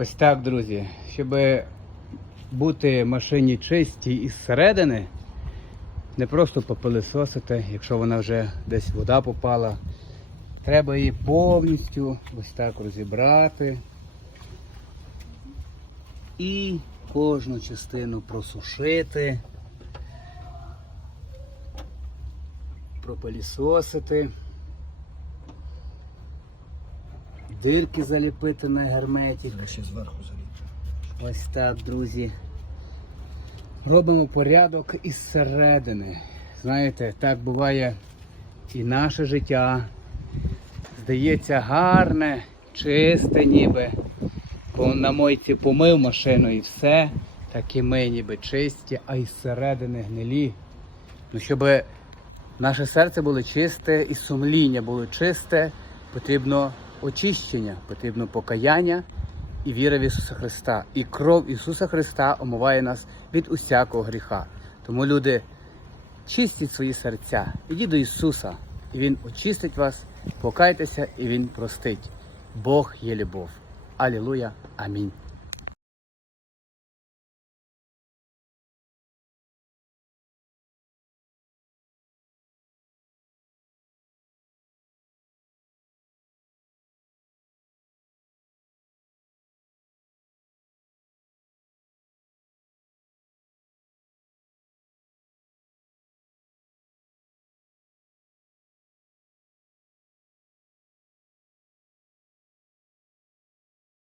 Ось так, друзі. Щоб бути машині чистій із середини, не просто попилисосити, якщо вона вже десь вода попала. Треба її повністю ось так розібрати. І кожну частину просушити, пропилісосити, дирки заліпити на герметик. Ще зверху заліти. Ось так, друзі. Робимо порядок із середини. Знаєте, так буває і наше життя. Здається, гарне, чисте ніби. На мойці помив машину і все. Так і ми ніби чисті, а із середини гнилі. Ну, щоб наше серце було чисте і сумління було чисте, потрібно очищення, потрібно покаяння і віра в Ісуса Христа. І кров Ісуса Христа омиває нас від усякого гріха. Тому люди чистіть свої серця, ідіть до Ісуса, і Він очистить вас, покайтеся, і Він простить. Бог є любов. Алілуя. Амінь.